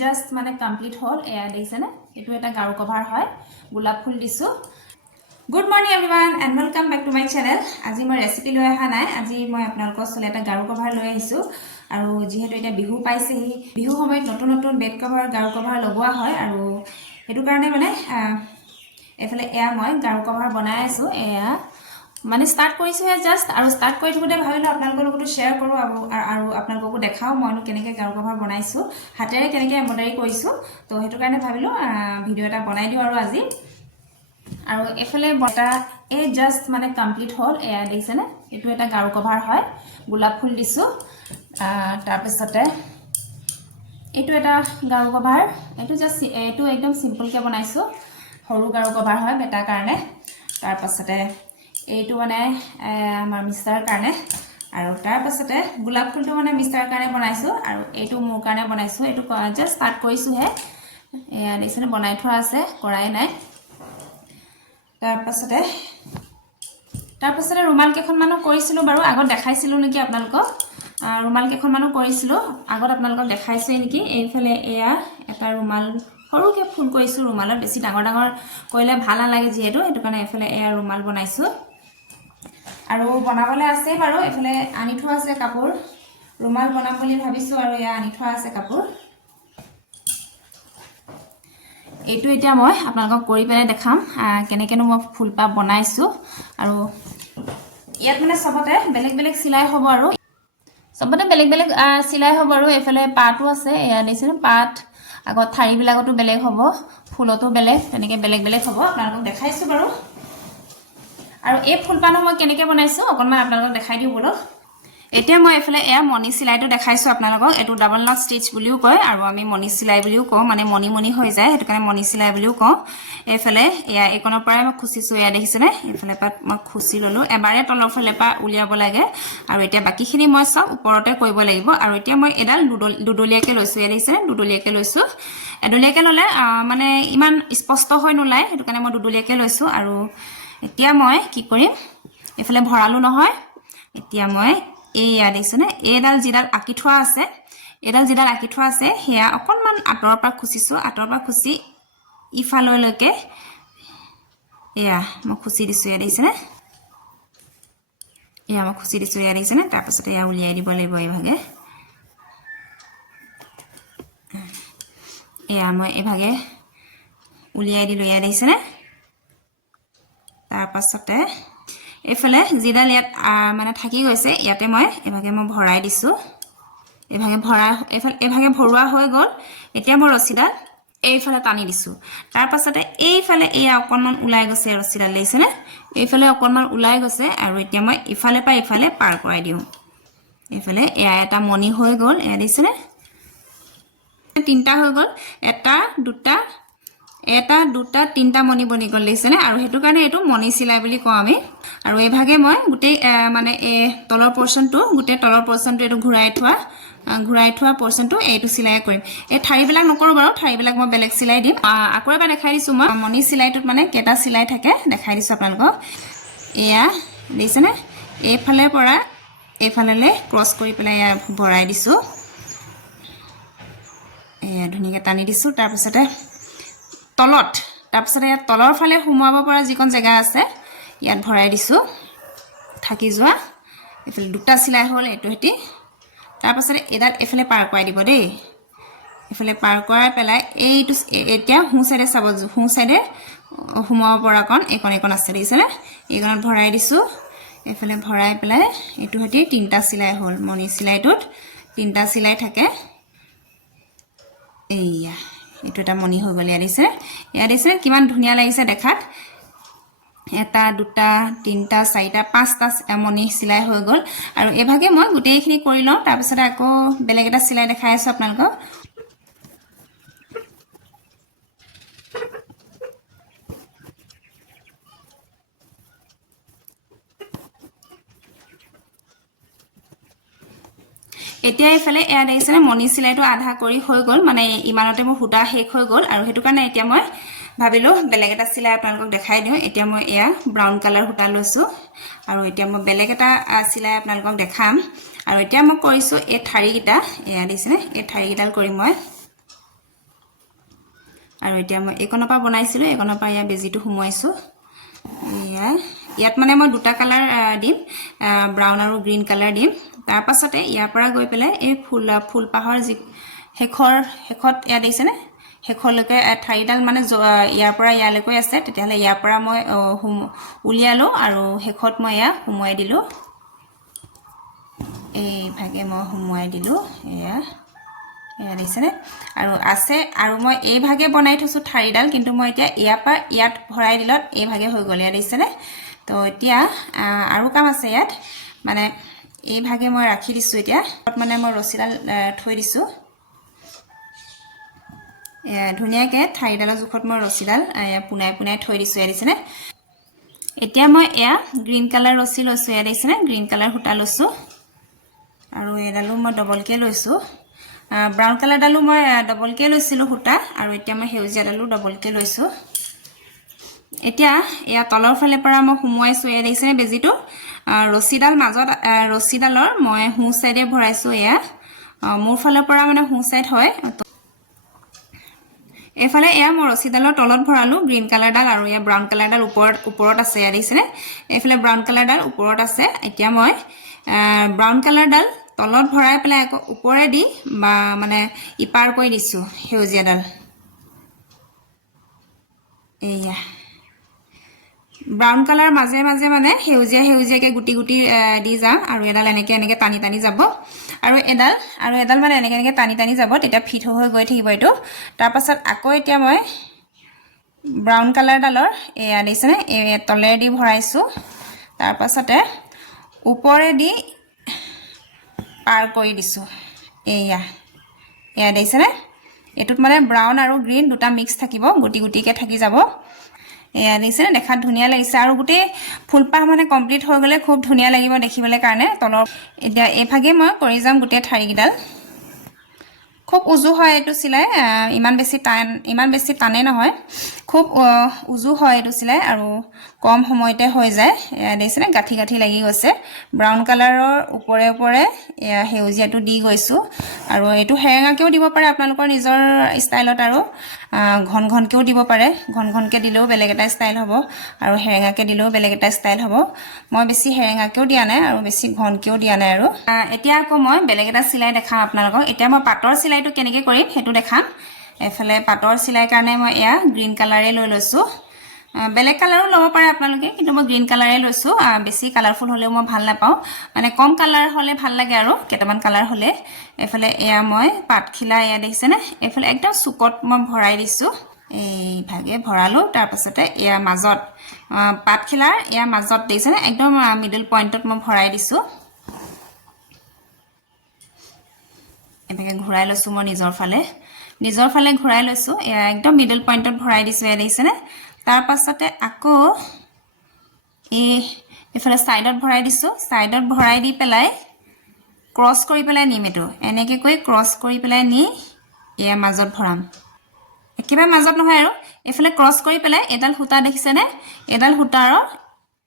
just মানে complete হল এয়া দেখিছেনে এটো এটা গাৰু কভাৰ হয় গোলাপ ফুল দিছো good morning everyone and welcome back to my channel আজি মই ৰেচিপি লৈ অহা নাই আজি মই আপোনালোকৰ চলে এটা গাৰু কভাৰ লৈ আহিছো আৰু যেহেতু এটা বিহু পাইছেহি বিহু সময়ত নতুন নতুন বেড কভাৰ গাৰু কভাৰ লগোৱা হয় আৰু এটো কাৰণে মানে এফালে এয়া মই গাৰু কভাৰ বনাই আছো এয়া মানে স্টাৰ্ট কৰিছো হে জাস্ট আৰু স্টাৰ্ট কৰি থুতে ভাবিলো আপোনালোকৰ লগতো শেয়াৰ কৰো আৰু আপোনালোককো দেখাও মইনো কেনেকৈ গাৰু কভাৰ বনাইছো হাতেৰে কেনেকৈ এমব্ৰইডাৰী কৰিছো তো হেতু কাৰণে ভাবিলো ভিডিও এটা বনাই দিও আৰু আজি আৰু এফালে বটা এই জাস্ট মানে কমপ্লিট হল এয়া দেখিছেনে এটো এটা গাৰু কভাৰ হয় গোলাপ ফুল দিছো তাৰ পিছতে এটো এটা গাৰু কভাৰ এটো জাস্ট এটো একদম সিম্পল কে বনাইছো সৰু গাৰু কভাৰ হয় বেটা কাৰণে তাৰ পাছতে এইটো মানে আমাৰ মিষ্টাৰ কাৰণে আৰু তাৰ পাছতে গোলাপ ফুলটো মানে মিষ্টাৰ কাৰণে বনাইছো আৰু এইটো মোৰ কাৰণে বনাইছো এইটো জাস্ট স্টাৰ্ট কৰিছো হে এয়া দেখিছেনে বনাই থোৱা আছে কৰাই নাই তাৰ পাছতে ৰুমাল কেখন মানো কৰিছিলো বাৰু আগত দেখাইছিলো নেকি আপোনালোকক ৰুমাল কেখন মানো কৰিছিলো আগত আপোনালোকক দেখাইছে নেকি এইফালে এয়া এটা ৰুমাল সৰুকে ফুল কৰিছো ৰুমালত বেছি ডাঙৰ ডাঙৰ কৰিলে ভাল নালাগে যেহেতু এটো কাৰণে এফালে এয়া ৰুমাল বনাইছো আৰু বনাবলৈ আছে বাৰু এফালে আনি থোৱা আছে কাপোৰ ৰুমাল বনাম বুলি ভাবিছো আৰু এয়া আনি থোৱা আছে কাপোৰ এইটো এতিয়া মই আপোনালোকক কৰি পেলাই দেখাম কেনেকেনো মই ফুলপাহ বনাইছো আৰু ইয়াত মানে সবতে বেলেগ বেলেগ সিলাই হ'ব আৰু সবতে বেলেগ বেলেগ সিলাই হ'ব আৰু এফালে পাটো আছে এয়া দেখিছেনে পাট আগত থাৰি বিলাকটো বেলেগ হ'ব ফুলতো বেলেগ তেনেকে বেলেগ বেলেগ হ'ব আপোনালোকক দেখাইছো বাৰু আৰু এই ফুলপানো মই কেনেকৈ বনাইছো অকনমান আপোনালোকক দেখাই দিও বলো এতিয়া মই এফালে এয়া মনি সিলাইটো দেখাইছো আপোনালোকক এটো ডাবল নট স্টিচ বুলিও কয় আৰু আমি মনি সিলাই বুলিও কওঁ মানে মনি মনি হৈ যায় হেতু কাৰণে মনি সিলাই বুলিও কওঁ এফালে এয়া একনৰ পৰাই মই খুচিছো এয়া দেখিছেনে এফালে পা মই খুচি ললো এবাৰে তলৰ ফালে পা উলিয়াব লাগে আৰু এতিয়া বাকিখিনি মই সব ওপৰতে কৰিব লাগিব আৰু এতিয়া মই এডাল দুডলিয়াকে লৈছো এয়া দেখিছেনে দুডলিয়াকে লৈছো এডলিয়াকে ললে মানে ইমান স্পষ্ট হৈ নোলায় হেতু কাৰণে মই দুডলিয়াকে লৈছো আৰু এতিয়া মই কি কৰিম এফালে ভৰালো নহয় এতিয়া মই এয়া দেখিছেনে এডাল জিডাল আকি থোৱা আছে হেয়া অকনমান আতৰ পৰা খুচিছো আতৰ পৰা খুচি ইফাললৈকে এয়া মই খুচি দিছো এয়া দেখিছেনে এয়া মই খুচি দিছো এয়া দেখিছেনে তাৰ পাছত এয়া উলিয়াই দিব লাগিব এই ভাগে এয়া মই এই ভাগে উলিয়াই দিলো এয়া দেখিছেনে তাৰ পাছতে এফালে জিডাল ইয়াত মানে থাকি গৈছে ইয়াতে মই এভাগে মই ভৰাই দিছো এভাগে ভৰুৱা হৈ গল এতিয়া মই ৰছিডাল এইফালে টানি দিছো তাৰ পাছতে এইফালে এয়া অকনমান উলাই গৈছে ৰছিডাল লৈছেনে এইফালে অকনমান উলাই গৈছে আৰু এতিয়া মই ইফালে পা ইফালে পাৰ কৰাই দিও এইফালে এয়া এটা মনি হৈ গল এয়া দিছেনে তিনটা হৈ গল এটা দুটা তিনটা মনি বনি গল লৈছেনে আৰু হেতু কাৰণে এটো মনি সিলাই বুলি কওঁ আমি আৰু এই ভাগে মই গুটেই মানে তলৰ পোৰশনটো গুটেই তলৰ পোৰশনটো এটো ঘুৰাই থোৱা পোৰশনটো এইটো সিলাই কৰিম এই থাৰি বিলাক নকৰো বাৰু থাৰি বিলাক মই বেলেগ সিলাই দিম আকৌ এবাৰ দেখাই দিছো মই মনি সিলাইটোত মানে কেটা সিলাই থাকে দেখাই দিছো আপোনালোকক এয়া দেখিছেনে এইফালে পৰা এইফালেলে ক্ৰস কৰি পেলাই ভৰাই দিছো এয়া ধুনিকে টানি দিছো তাৰ পিছতে তলত তাৰ পিছতে ইয়াত তলৰ ফালে হুমাব পৰা যিকন জায়গা আছে ইয়াত ভৰাই দিছো থাকি যোৱা এফালে দুটা সিলাই হল এটো হেতি তাৰ পাছতে এডাল এফালে পাৰ কৰাই দিব দেই এফালে পাৰ কৰাই পেলাই এইটো এতিয়া হু সাইডে চাব হু সাইডে হুমাব পৰা কোন একন আছে দেখিছেনে এইকনত ভৰাই দিছো এফালে ভৰাই পেলাই এটো হেতি তিনটা সিলাই হল মনি সিলাইটোত তিনটা সিলাই থাকে এইয়া এটো এটা মনি হৈ গল ইয়া দিছে কিমান ধুনিয়া লাগিছে দেখাত এটা দুটা তিনটা চাৰিটা পাঁচটা মনি সিলাই হৈ গল আৰু এভাগে মই গুটেইখিনি কৰি লওঁ তাৰ পিছত আকৌ বেলেগ এটা সিলাই দেখাই আছো আপোনালোকক এতিয়া ইফালে এয়া দেখিছেনে মনি সিলাইটো আধা কৰি হৈ গল মানে ইমানতে মোৰ হুটা শেষ হৈ গল আৰু হেতু কাৰণে এতিয়া মই ভাবিলো বেলেগ এটা সিলাই আপোনালোকক দেখাই দিও এতিয়া মই এয়া ব্ৰাউন কালাৰ হুটা লৈছো আৰু এতিয়া মই বেলেগ এটা সিলাই আপোনালোকক দেখাম আৰু এতিয়া মই কৰিছো এই থাৰি গিটা এয়া দিছেনে এই থাৰি গিটাল কৰি মই আৰু এতিয়া মই এইকনৰ পৰা বনাইছিলো এইকনৰ পৰা ইয়া বেজিটো সুমুৱাইছো ইয়াত মানে মই দুটা কালাৰ দিম ব্ৰাউন আৰু গ্ৰীণ কালাৰ দিম তাৰ পাছতে ইয়াৰ পৰা গৈ পেলাই এই ফুলপাহৰ যি শেষত ইয়াত দেখিছেনে শেষলৈকে ঠাৰিডাল মানে ইয়াৰ পৰা ইয়ালৈকে আছে তেতিয়াহ'লে ইয়াৰ পৰা মই উলিয়ালো আৰু শেষত মই ইয়া সুমুৱাই দিলো এই ভাগে মই সুমুৱাই দিলো এয়া দেখিছেনে আৰু আছে আৰু মই এই ভাগে বনাই থৈছো ঠাৰিডাল কিন্তু মই এতিয়া ইয়াত ভৰাই দিলত এই ভাগে হৈ গ'ল ইয়াত দেখিছেনে তো এতিয়া আৰু কাম আছে ইয়াত মানে এই ভাগে মই ৰাখি দিছো এতিয়া মানে মই ৰছীডাল থৈ দিছো ধুনীয়াকৈ ঠাৰিডালৰ জোখত মই ৰছীডাল পুনাই থৈ দিছো দেখিছেনে এতিয়া মই এয়া গ্ৰীণ কালাৰ ৰছী লৈছো দেখিছেনে গ্ৰীণ কালাৰ সূতা লৈছো আৰু এডালো মই ডবলকে লৈছো ব্ৰাউন কালাৰ ডালো মই ডবলকে লৈছিলো সূতা আৰু এতিয়া মই সেউজীয়া ডালো ডবলকে লৈছো এতিয়া ইয়া তলৰ ফালে পৰা মই সুমুৱাইছো দেখিছেনে বেজিটো ৰছীডাল মাজত ৰছীডালৰ মই হু সাইডে ভৰাইছো এয়া মোৰ ফালৰ পৰা মানে হু সাইড হয় এফালে এয়া মই ৰছীডালৰ তলত ভৰালো গ্ৰীণ কালাৰ ডাল আৰু এয়া ব্ৰাউন কালাৰ ডাল ওপৰত আছে দেখিছেনে এফালে ব্ৰাউন কালাৰ ডাল ওপৰত আছে এতিয়া মই ব্ৰাউন কালাৰ ডাল তলত ভৰাই পেলাই আকৌ ওপৰে দি বা মানে ইপাৰ কৰি দিছো সেউজীয়া ডাল এয়া ব্ৰাউন কালাৰ মাজে মাজে মানে সেউজীয়াকে গুটি দি যাম আৰু এডাল এনেকে টানি যাব আৰু এডাল মানে এনেকে টানি যাব তেতিয়া ফিট হৈ গৈ থাকিব এইটো তাৰ পাছত আকৌ এতিয়া মই ব্ৰাউন কালাৰ ডালৰ এয়া দেখিছেনে এই তলেৰে দি ভৰাইছো তাৰ পাছতে ওপৰে দি পাৰ কৰি দিছো এয়া দেখিছেনে এটোত মানে ব্ৰাউন আৰু গ্ৰীণ দুটা মিক্স থাকিব গুটিকে থাকি যাব এয়া দেখিছেনে দেখাত ধুনীয়া লাগিছে আৰু গোটেই ফুলপাহ মানে কমপ্লিট হৈ গলে খুব ধুনীয়া লাগিব দেখিবলৈ কাৰণে তলৰ এতিয়া এইভাগে মই কৰি যাম গোটেই ঠাৰিডাল খুব উজু হয় এইটো চিলাই ইমান বেছি টানে নহয় খুব উজু হয় এইটো চিলাই আৰু কম সময়তে হৈ যায় দেখিছেনে গাঠি লাগি গৈছে ব্ৰাউন কালাৰৰ ওপৰে সেউজীয়াটো দি গৈছো আৰু এইটো হেৰেঙাকেও দিব পাৰে আপোনালোকৰ নিজৰ ষ্টাইলত আৰু ঘনকেও দিব পাৰে ঘনকে দিলেও বেলেগ এটা ষ্টাইল হ'ব আৰু হেৰেঙাকে দিলেও বেলেগ এটা ষ্টাইল হ'ব মই বেছি হেৰেঙাকেও দিয়া নাই আৰু বেছি ঘনকেও দিয়া নাই আৰু এতিয়া আকৌ মই বেলেগ এটা চিলাই দেখাম আপোনালোকক এতিয়া মই পাটৰ চিলাইটো কেনেকৈ কৰিম সেইটো দেখাম এফালে পাটৰ চিলাই কাৰণে মই এয়া গ্ৰীণ কালাৰে লৈ লৈছো বেলেগ কালাৰো ল'ব পাৰে আপোনালোকে কিন্তু মই গ্ৰীণ কালাৰে লৈছো বেছি কালাৰফুল হ'লেও মই ভাল নাপাওঁ মানে কম কালাৰ হ'লে ভাল লাগে আৰু কেইটামান কালাৰ হ'লে এফালে এয়া মই পাতখিলা এয়া দেখিছেনে এফালে একদম চুকত মই ভৰাই দিছো এই ভাগে ভৰালো তাৰ পাছতে এয়া মাজত পাতখিলাৰ এয়া মাজত দেখিছেনে একদম মিডল পইণ্টত মই ভৰাই দিছো এভাগে ঘূৰাই লৈছো মই নিজৰ ফালে ঘূৰাই লৈছো এয়া একদম মিডল পইণ্টত ভৰাই দিছো এয়া দেখিছেনে তাৰ পাছতে আকৌ এফালে সাইডত ভৰাই দিছো সাইডত ভৰাই দি পেলাই ক্ৰস কৰি পেলাই নিম এটো এনেকে কৈ ক্ৰস কৰি পেলাই নি এয়া মাজত ভৰাম একেবাৰে মাজত নহয় আৰু এফালে ক্ৰস কৰি পেলাই এডাল হুটা দেখিছেনে এডাল হুটাৰ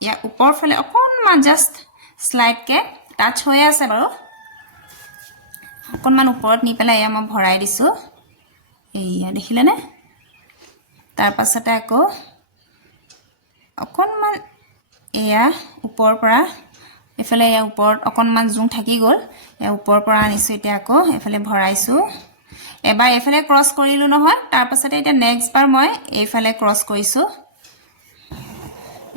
ইয়া ওপৰ ফালে অকনমান জাস্ট স্লাইড কে টাচ হৈ আছে বাৰু অকনমান ওপৰত নি পেলাই এয়া মই ভৰাই দিছো এয়া দেখিলেনে তাৰ পাছতে আকৌ অকনমান এয়া ওপৰৰ পৰা এফালে এয়া ওপৰত অকনমান জুং থাকি গ'ল এয়া ওপৰৰ পৰা আনিছো এতিয়া আকৌ এফালে ভৰাইছো এবাৰ এফালে ক্ৰস কৰিলো নহয় তাৰ পাছতে এতিয়া নেক্সট বাৰ মই এইফালে ক্ৰস কৰিছো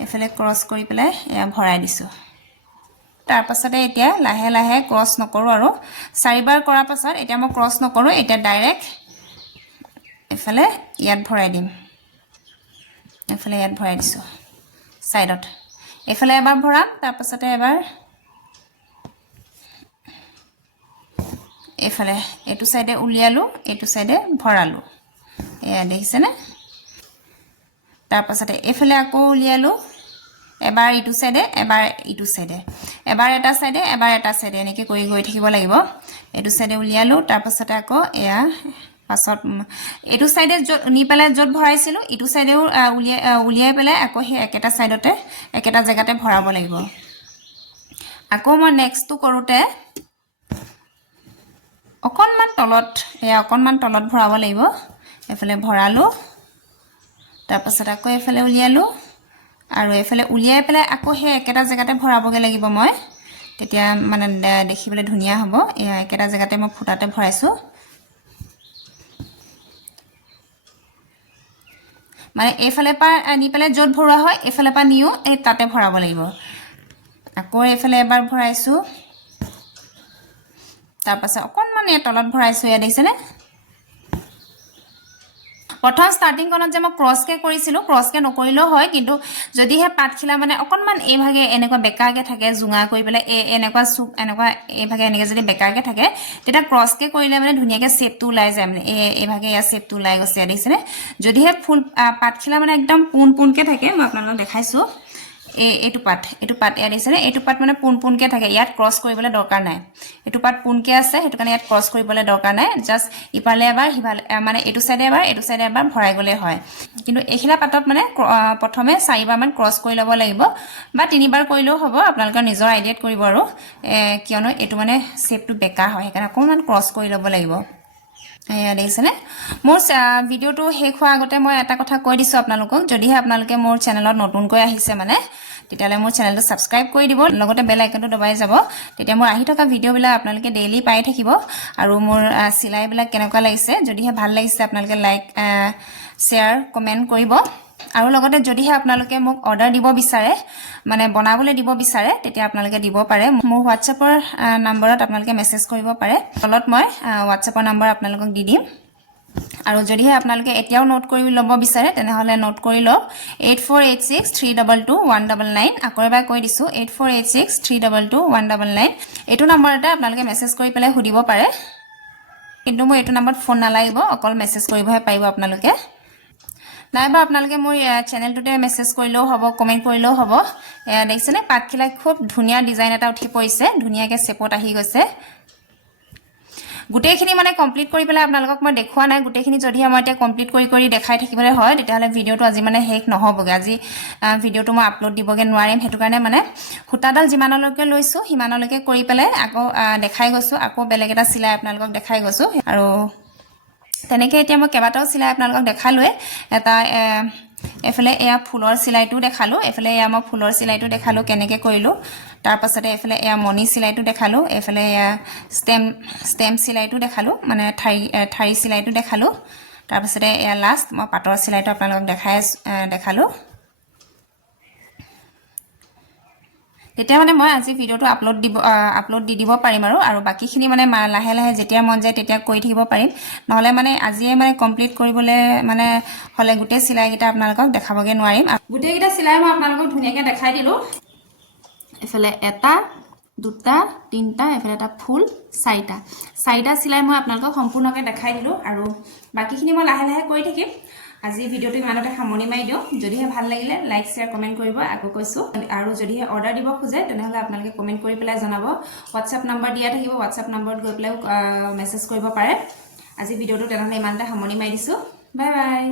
এফালে ক্ৰস কৰি পেলাই এয়া ভৰাই দিছো তাৰ পাছতে এতিয়া লাহে ক্ৰস নকৰো আৰু চাৰিবাৰ কৰাৰ পাছত এতিয়া মই ক্ৰস নকৰো এতিয়া ডাইৰেক্ট এফালে ইয়াত ভৰাই দিম এফালে ইয়াত ভৰাই দিছো সাইডত এফালে এবাৰ ভৰাম তাৰ পাছতে এবাৰ এফালে এটো সাইডে উলিয়ালো এটো সাইডে ভৰালো এয়া দেখিছেনে তাৰ পাছতে এফালে আকৌ উলিয়ালো এবাৰ ইটো সাইডে এবাৰ ইটো সাইডে এবাৰ এটা সাইডে এনেকৈ কৰি গৈ থাকিব লাগিব এটো সাইডে উলিয়ালো তাৰ পাছতে আকৌ এয়া পাছত এটো সাইডে নি পেলাই যত ভৰাইছিলো ইটো সাইডেও উলিয়াই পেলাই আকৌ হে একেটা সাইডতে একেটা জায়গাতে ভৰাব লাগিব আকৌ মই নেক্সটটো কৰোতে অকনমান তলত ভৰাব লাগিব এফালে ভৰালো তাৰপাছত আকৌ এফালে উলিয়ালো আৰু এফালে উলিয়াই পেলাই আকৌ সেই একেটা জেগাতে ভৰাবগে লাগিব মই তেতিয়া মানে দেখিবলৈ ধুনীয়া হ'ব এই একেটা জেগাতে মই ফুটাতে ভৰাইছো মানে এইফালে পা আনি পেলাই য'ত ভৰোৱা হয় এইফালে পা নিও এই তাতে ভৰাব লাগিব আকৌ এইফালে এবাৰ ভৰাইছো তাৰপাছত অকণমান এই তলত ভৰাইছো এয়া দেখিছেনে প্ৰথম ষ্টাৰ্টিং কোনত যে মই ক্ৰছকে কৰিছিলো ক্ৰছকে নকৰিলেও হয় কিন্তু যদিহে পাতখিলা মানে অকণমান এইভাগে এনেকুৱা বেকাকে থাকে জুঙা কৰি পেলাই এনেকুৱা চুক এনেকুৱা এইভাগে এনেকৈ যদি বেকাকে থাকে তেতিয়া ক্ৰছকে কৰিলে মানে ধুনীয়াকৈ শ্বেপটো ওলাই যায় মানে এইভাগে ইয়াৰ শ্বেপটো ওলাই গৈছে দেখিছেনে যদিহে ফুল পাতখিলা মানে একদম পোনকে থাকে মই আপোনালোকক দেখাইছো এইটো পাত ইয়াত দিছে এইটো পাত মানে পোনকে থাকে ইয়াত ক্ৰছ কৰিবলৈ দৰকাৰ নাই এইটো পাত পোনকে আছে সেইটো কাৰণে ইয়াত ক্ৰছ কৰিবলৈ দৰকাৰ নাই জাস্ট ইপালে এবাৰ হিভালে মানে এইটো সাইডে এবাৰ ভৰাই গলে হয় কিন্তু এইখিলা পাতত মানে প্ৰথমে 4বাৰ মান ক্ৰছ কৰি ল'ব লাগিব বা 3বাৰ কৰিলেও হ'ব আপোনালোকৰ নিজৰ আইডিয়াত কৰিব আৰু কিয়নো এইটো মানে শেপটো বেকা হয় সেইকাৰণে অকণমান ক্ৰছ কৰি ল'ব লাগিব এয়া দেখিছেনে মোৰ ভিডিওটো শেষ হোৱাৰ আগতে মই এটা কথা কৈ দিছো আপোনালোকক যদিহে আপোনালোকে মোৰ চেনেলত নতুনকৈ আহিছে মানে তেতিয়ালে মোৰ চেনেলটো সাবস্ক্ৰাইব কৰি দিব লগতে বেল আইকনটো দবাই যাব তেতিয়া মোৰ আহি থকা ভিডিওবিলাক আপোনালোকে ডেইলি পাই থাকিব আৰু মোৰ সিলাইবিলাক কেনেকুৱা লাগিছে যদিহে ভাল লাগিছে আপোনালোকে লাইক শেয়াৰ কমেন্ট কৰিব আৰু লগতে যদিহে আপোনালোকে মোক অৰ্ডাৰ দিব বিচাৰে মানে বনাবলৈ দিব বিচাৰে তেতিয়া আপোনালোকে দিব পাৰে মোৰ হোৱাটছএপৰ নম্বৰত আপোনালোকে মেছেজ কৰিব পাৰে তলত মই হোৱাটছএপৰ নম্বৰ আপোনালোকক দি দিম আৰু যদিহে আপোনালোকে এতিয়াও নোট কৰি ল'ব বিচাৰে তেনেহলে নোট কৰি লওক 8486322199 আকৌ এবাৰ কৈ দিছো 8486322199 এইটো নম্বৰতে আপোনালোকে মেছেজ কৰি পেলাই সুধিব পাৰে কিন্তু মই এইটো নম্বৰত ফোন নালাগিব অকল মেছেজ কৰিবহে পাৰিব আপোনালোকে নাইবা আপোনালোকে মোৰ চেনেলটোতে মেছেজ কৰিলেও হ'ব কমেন্ট কৰিলেও হ'ব দেখিছেনে পাতখিলা খুব ধুনীয়া ডিজাইন এটা উঠি পৰিছে ধুনীয়াকৈ শেপত আহি গৈছে গুটেইখিনি মানে কমপ্লিট কৰি পেলাই আপোনালোকক মই দেখুৱা নাই গুটেইখিনি যদিহে মই এতিয়া কমপ্লিট কৰি দেখাই থাকিবলৈ হয় তেতিয়াহলে ভিডিওটো আজি মানে শেষ নহবগে আজি ভিডিওটো মই আপলোড দিবগে নোৱাৰিম হেতু কাৰণে মানে হুটাডাল যিমানলৈকে লৈছো হিমানলৈকে কৰি পেলাই আকৌ দেখাই গৈছো আকৌ বেলেগ এটা সিলাই আপোনালোকক দেখাই গৈছো আৰু তেনেকৈ এতিয়া মই কেবাটাও সিলাই আপোনালোকক দেখালোৱে এটা এফালে এয়া ফুলৰ সিলাইটো দেখালো এফালে এয়া মই ফুলৰ সিলাইটো দেখালো কেনেকৈ কৰিলো তাৰ পাছতে এফালে এয়া মনি সিলাইটো দেখালো এফালে এয়া ষ্টেম সিলাইটো দেখালো মানে ঠাৰি সিলাইটো দেখালো তাৰ পাছতে এয়া লাষ্ট মই পাটৰ সিলাইটো আপোনালোকক দেখালো তেতিয়া মানে মই আজি ভিডিওটো আপলোড দি দিব পাৰিম আৰু বাকিখিনি মানে লাহে লাহে যেতিয়া মন যায় তেতিয়া কৰি থাকিব পাৰিম নহলে মানে আজিয়ে মানে কমপ্লিট কৰিবলৈ মানে হলে গুটেই সিলাই গিটা আপোনালোকক দেখাবগে নোৱাৰিম গুটেই গিটা সিলাই মই আপোনালোকক ধুনীয়াকৈ দেখাই দিলো এফালে এটা দুটা তিনটা এফালে এটা ফুল চাৰিটা সিলাই মই আপোনালোকক সম্পূৰ্ণকৈ দেখাই দিলো আৰু বাকিখিনি মই লাহে লাহে কৰি থাকিম আজি ভিডিওটো ইমানতে সামৰণি মাৰি দিও যদিহে ভাল লাগিলে লাইক শেয়াৰ কমেন্ট কৰিব আকৌ কৈছো আৰু যদিহে অৰ্ডাৰ দিব খোজে তেনেহলে আপোনালোকে কমেন্ট কৰি পেলাই জনাব WhatsApp নম্বৰ দিয়া থাকিব WhatsApp নম্বৰত গৈ পেলাই মেছেজ কৰিব পাৰে আজি ভিডিওটো তেনেহলে ইমানতে সামৰণি মাৰি দিছো বাই বাই